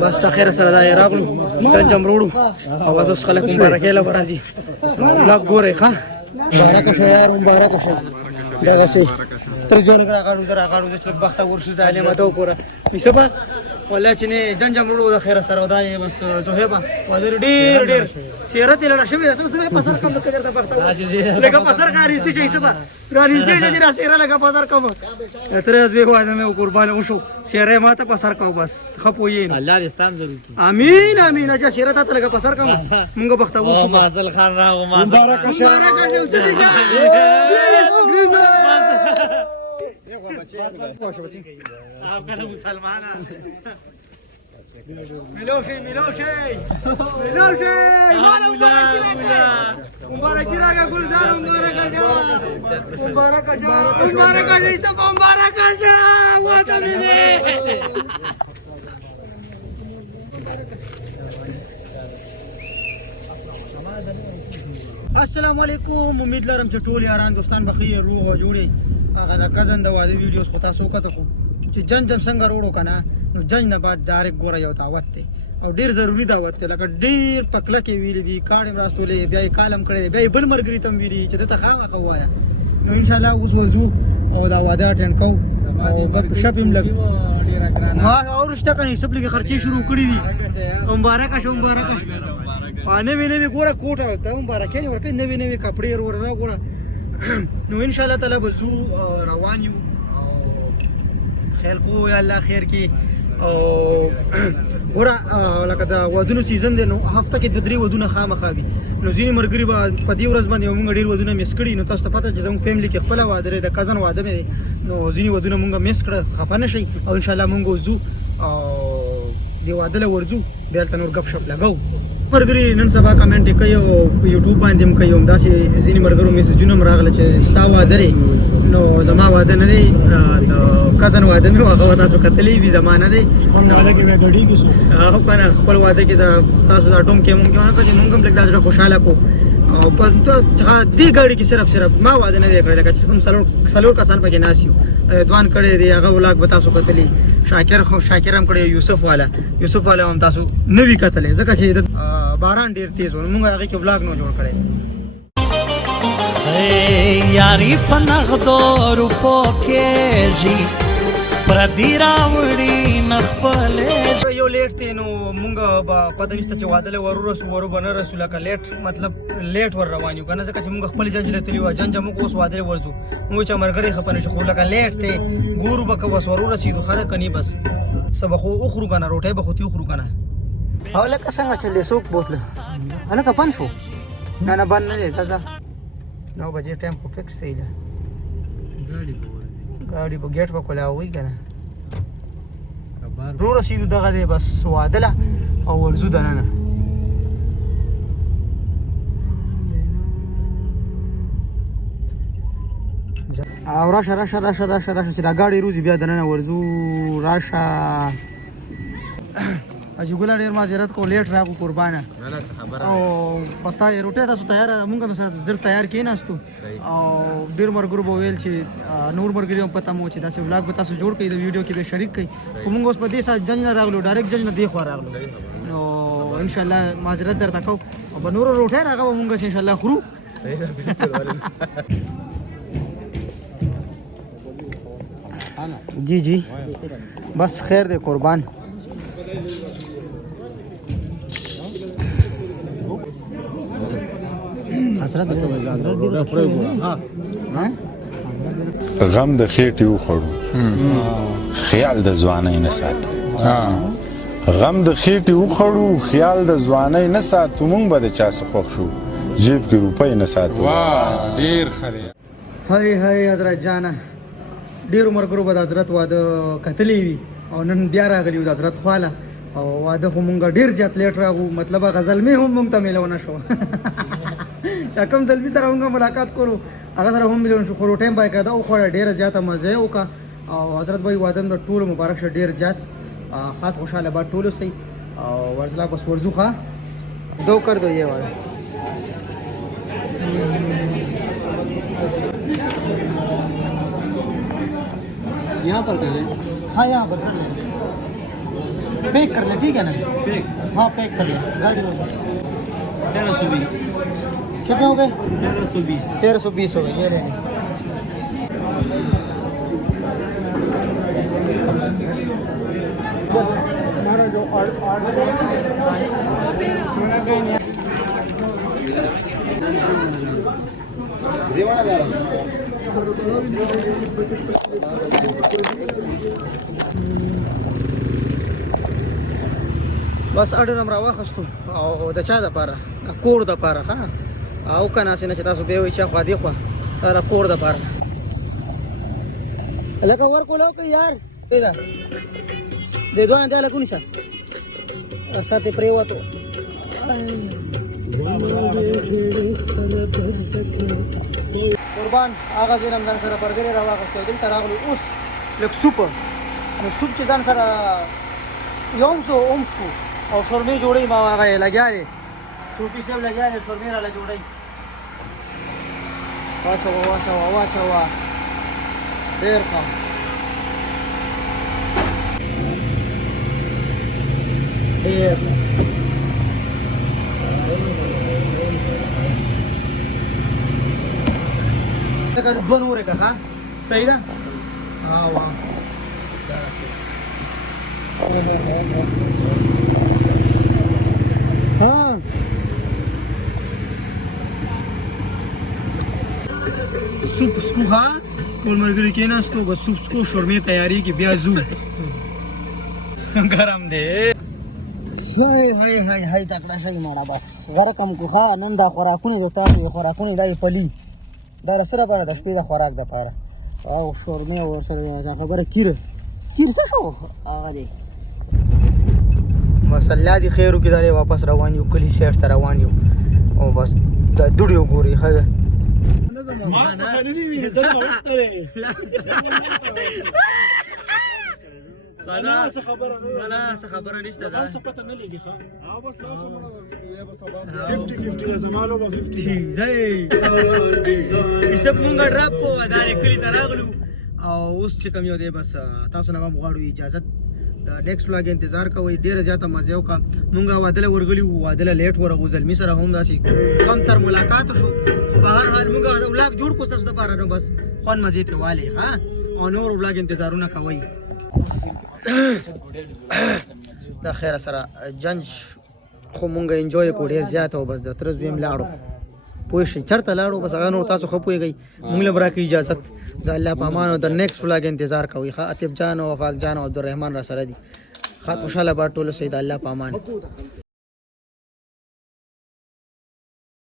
بس تا خیر سره دا راغلو تنجم روړو او اوس خلک مبارکي له برازي لا ګورې ښه مبارک شه یار مبارک شه دغه شي تر جوړ راغړو چې بخت ورشو د علامه تو پورا میسبا ولا چې نه جنجم روړو د خیر سره ودای بس زهبا وزر ډیر سیرت له شوی تاسو سره پسر کم کړی د بخت لکه پسر کاریستی چې سبا رانیږي چې را سیره لکه پسر کم تر از به وای مې قربان وشو سیره ماته پسر کو بس خپوین الله دې ستان ضرور امين امين چې سیره ته لکه پسر کم مونږ بخت وشو مازل خان راو مبارک شه آپ کا مسلمان ملوشی مبارک راگا گلزار مبارک السلام علیکم امید لرم چې ټول یاران دوستان بخیر روغ او جوړي هغه د کزن د واده ویډیوز خو تاسو وکړو چې جنجم څنګه روړو کنه نو جنج نه بعد ډایرکټ ګوره یو دعوت دی او ډیر ضروری دعوت دی لکه ډیر پکله کې ویل دي کاڼم راستولې بیا کالم کړي بیا بل مرګري تم ویلي چې ته خامہ قوایا نو ان شاء الله اوس وځو او دا واده اټینډ کوو او ګپ شپم لګ ما او رشتہ کني سب لګي خرچي شروع کړی دي مبارک شه انه ویني ګوره کوټه ته مبارکې ورکې نوې نوې کپڑے وردا ګوره نو ان شاء الله تعالی بزو روان یو خیر کو یا الله خیر کی او ګوره لکه دا ودونو سیزن دی نو هفته کې د درې ودونه خامخابي نو ځینې مرګري به په دې ورځ باندې موږ ډېر ودونه مس کړي نو تاسو ته پته چې زموږ فیملی کې خپل واده لري د کزن واده مې نو ځینې ودونه موږ مس کړه خفه نه شي او ان شاء الله موږ وځو او دی واده له ورځو بیا ته نور غب شپ لګاو مرګري نن سبا کمنټ کوي او یوټیوب باندې هم کوي هم داسې ځینې مرګرو میسجونه هم راغله چې ستا واده دی نو زما واده نه دی د کزن واده مې هغه تاسو کتلی وي زما نه دی هغه کنه خپل واده کې د تاسو دا ټوم کې ممکن نه کوي مونږ هم لږ داسې خوشاله کو او په دې ګاډي کې صرف ما واده نه دی کړی لکه چې کوم څلور کسان پکې ناست یو دوان کړی دی هغه ولاګ به تاسو کتلی شاکر هم کړی یوسف والا هم تاسو نه وی کتلی ځکه چې باران ډیر تیز و موږ هغه کې ولاګ نو جوړ کړی یاری پنغدو روپو کېږي پردی راوړي نخپلې یو لیټ دی نو مونږ به پته نشته چې واده له ورسو ورو به نه رسو لکه لیټ مطلب لیټ ور روان یو که نه ځکه چې مونږ خپل جنج له تلي وه جنجه موږ اوس واده له ورځو موږ چې مرګرۍ خفه نه شو خو لکه لیټ دی ګورو به که بس ورو رسېدو ښه ده که نه بس څه به خو وخورو که نه روټۍ به خو تې وخورو که نه او لکه څنګه چلې څوک بوتله هلکه بند شو نه بند نه دی دا 9 بجې ټایم خو فکس دی ده ګاډي به ګیټ به کولاوي که نه رو رسیدو دغه دی بس واده له او ورځو دننه او راشه چې دا ګاډي روزي بیا دننه ورځو راشه اجي ګولا ډیر معذرت کو لیټ راغو قربانه او پستا روټه تاسو تیار مونږ هم سره زر تیار کیناستو او ډیر مرګرو به ویل چې نور مرګري هم پته مو چې داسې ولاګ به تاسو جوړ کړئ د ویډیو کې به شریک کړئ خو مونږ اوس په دې سات جنج نه راغلو ډایرکټ جنج نه دی خو راغلو نو ان شاء الله معذرت درته کو او په نور روټه راغو مونږ ان شاء الله خورو صحیح ده بالکل جی بس خیر دے قربان غم د خېټې وخوړو خیال د ځوانۍ نه ساتو غم د خېټې وخوړو خیال د ځوانۍ نه ساتو مونږ به د چا څه خوښ شو جیب کې روپۍ نه ساتو ډېر ښه دی هی حضرت جانه ډېرو ملګرو به د حضرت واده کتلی وي او نن بیا راغلي وو د حضرت خواله او واده خو مونږ ډېر زیات لیټ راغو مطلب هغه زلمې هم مونږ ته میلو نه شو چې کوم زلمي سره مونږ ملاقات کولو هغه سره هم میلو نه شو خو روټۍ به یې کده وخوړه ډېره زیاته مزه یې وکړه او حضرت بھائی واده د ټولو مبارک شه ډېر زیات خاط خوشحاله به ټولو سي او ورزلا بس ورزو ښه دو کر دو یہ والا यहाँ पर कर लें हाँ यहाँ पर कर लें पैक कर ले, ठीक है ना? पैक, हाँ पैक कर ले गाड़ी में। 1320 कितने हो गए? 1320 1320 हो गए, ये लेने। हमारा जो बस अर्डर हमरा واخستو او د چا د پاره کور د پاره ها او کنه سینه چې تاسو به وي چې خو دی خو دا کور د پاره لکه ور کولو که یار پیدا د دوه نه لکه نشه ساته پریواتو قربان هغه زینم ځان سره برګری را واغستو دلته راغلو اوس لک سوپ نو سوپ چې ځان سره یوم سو اومسکو او شورمې جوړې ما هغه لګیارې سوپی سب لګیارې شورمې را جوړې واچوا ډېر ښه ډېر لکه دوه نورې که ښه صحیح ده وا داسې ها سوپ سکو ها ټول ملګري کېناستو بس سوپ سکو شورمې تیاری کې بیا زو ګرم دی هاي تکړه شوی ماړه بس غرقم کو ها نن دا خوراکونه جو تاسو خوراکونه دای پلی دا سره لپاره د شپې د خوراک د لپاره او شورمې او سره خبره کیر څه شو هغه دی مسله دی خیرو کې داري واپس روان یو کلی شهر ته روان یو او بس د دوړیو ګوري خګه ما څه نه دی زه ما وتره انا خبره نشته دا څه پته نه لګي ښا بس لا شمه یا بس 50 زمالو به 50 زي حساب مونږ ډراپ کو ادارې کلی ته راغلو او اوس چې کوم یو دی بس تاسو نه هم غواړو اجازه د نیکسټ ولاګ انتظار کوئ ډیره زیاته مزه وکړه مونږ وادله ورغلی وادله لیټ ورغوزل می سره هم داسې کم تر ملاقات شو خو به هر حال مونږ ولاګ جوړ کو تاسو د پاره نو بس خوان مزید والی ها او نور ولاګ انتظارونه کوئ دا خیر سره جنج خو مونږ انجوای کو ډیر زیات او بس د تر زویم لاړو پوه شي چرته لاړو بس هغه نور تاسو خو پوهیږئ مونږ له برا کې اجازه د الله په امان او د نیکسټ ولاګ انتظار کوئ ښه عتیب جان او وفاق جان او عبدالرحمن را سره دي ښه خوشاله به ټولو سید الله په امان